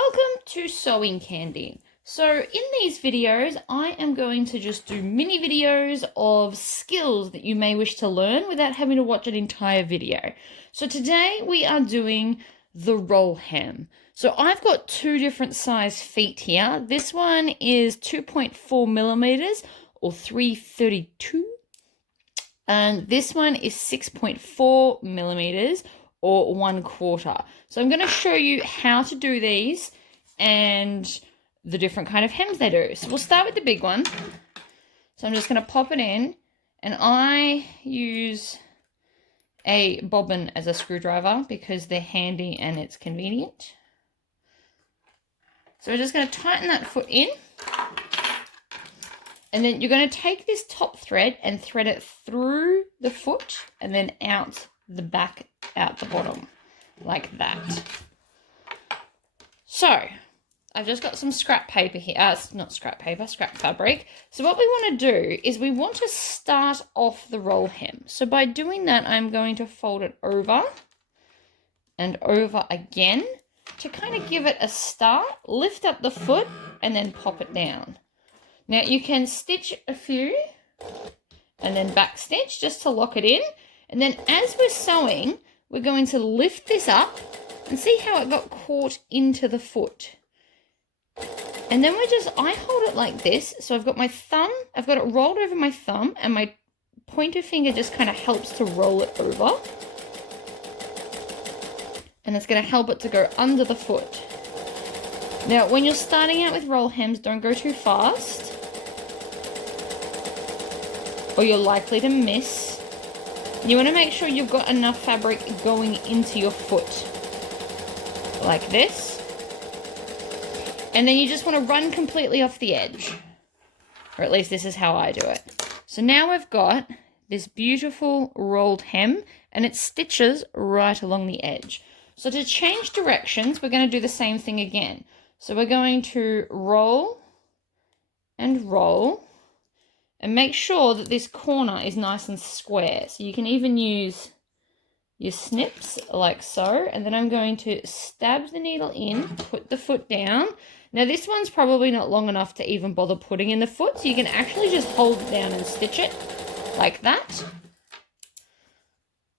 Welcome to Sewing Candy. So in these videos, I am going to just do mini videos of skills that you may wish to learn without having to watch an entire video. So today we are doing the roll hem. So I've got two different size feet here. This one is 2.4 millimeters or 332. And this one is 6.4 millimeters or 1/4. So I'm going to show you how to do these and the different kind of hems they do. So we'll start with the big one. So I'm just going to pop it in, and I use a bobbin as a screwdriver because they're handy and it's convenient. So we're just going to tighten that foot in, and then you're going to take this top thread and thread it through the foot and then out the back, out the bottom, like that. So I've just got some scrap paper here. Not scrap paper, scrap fabric. So what we want to do is we want to start off the roll hem. So by doing that, I'm going to fold it over and over again to kind of give it a start, lift up the foot, and then pop it down. Now you can stitch a few and then back stitch just to lock it in. And then as we're sewing, we're going to lift this up and see how it got caught into the foot. And then I hold it like this. So I've got my thumb, I've got it rolled over my thumb, and my pointer finger just kind of helps to roll it over. And it's going to help it to go under the foot. Now, when you're starting out with roll hems, don't go too fast, or you're likely to miss. You want to make sure you've got enough fabric going into your foot, like this. And then you just want to run completely off the edge, or at least this is how I do it. So now we've got this beautiful rolled hem, and it stitches right along the edge. So to change directions, we're going to do the same thing again. So we're going to roll and roll, and make sure that this corner is nice and square. So you can even use your snips like so. And then I'm going to stab the needle in, put the foot down. Now this one's probably not long enough to even bother putting in the foot. So you can actually just hold it down and stitch it like that.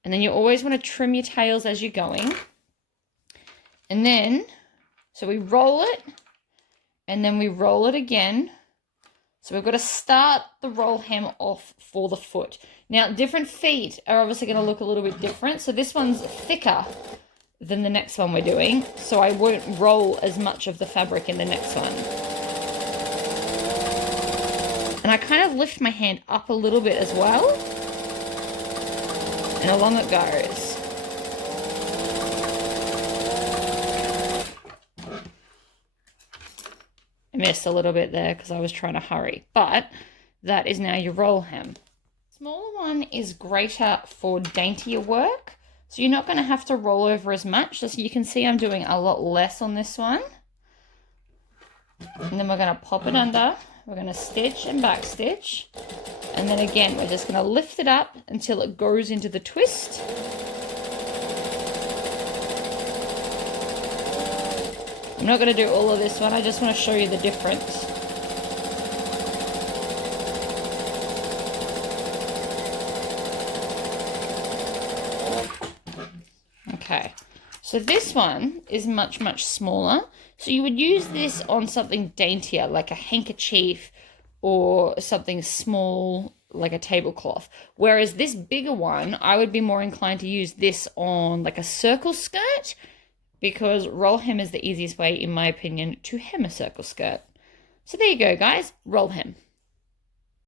And then you always want to trim your tails as you're going. And then, so we roll it, and then we roll it again. So we've got to start the roll hem off for the foot. Now, different feet are obviously going to look a little bit different. So this one's thicker than the next one we're doing. So I won't roll as much of the fabric in the next one. And I kind of lift my hand up a little bit as well. And along it goes. Missed a little bit there because I was trying to hurry, but that is now your roll hem. Smaller one is greater for daintier work, so you're not going to have to roll over as much. So you can see I'm doing a lot less on this one. And then we're going to pop it under, we're going to stitch and back stitch, and then again we're just going to lift it up until it goes into the twist. I'm not going to do all of this one, I just want to show you the difference. Okay, so this one is much, much smaller. So you would use this on something daintier, like a handkerchief or something small, like a tablecloth. Whereas this bigger one, I would be more inclined to use this on like a circle skirt, because roll hem is the easiest way, in my opinion, to hem a circle skirt. So there you go, guys. Roll hem.